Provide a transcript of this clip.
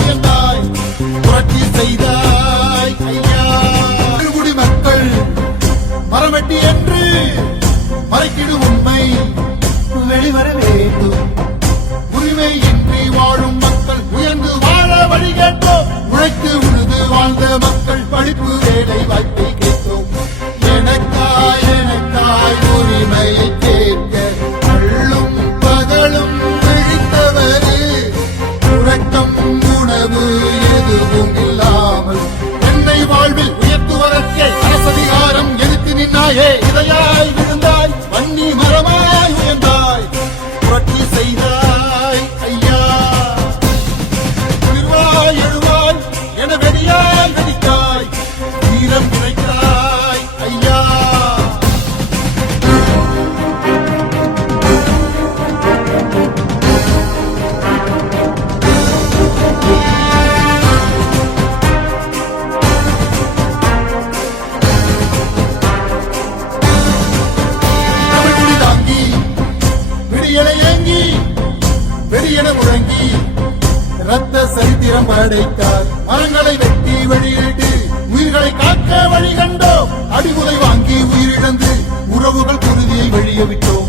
உயர்ந்தாய் புரட்சி செய்தாய் குடி மக்கள் மரமட்டி என்று மறைக்கிடும் உண்மை. வெளிவர வேண்டும். உரிமை இன்றி வாழும் மக்கள் உயர்ந்து வாழ வழி கேட்டோம். உழைத்து உழுது வாழ்ந்த மக்கள் படிப்பு வேலை. கனவு எதுவும் இல்லாமல் என்னை வாழ்வில் உயர்த்துவதற்கே அரசதிகாரம் எதிர்த்து நின்னாயே? இதையாய் விழுந்தாய் வன்னி மரமாய் உயர்ந்தாய் புரட்சி செய்தாய் ஐயா. உயிர்வாய் எழுவாய் என வெடியாய் வெடிக்க ரத்த சரித்திரம் படைத்தார். மரங்களை வெட்டி வெளியிட்டு உயிர்களை காக்க வழி கண்டோம். அடிமுறை வாங்கி உயிரிழந்து உறவுகள் குருதியை வழிய விட்டோம்.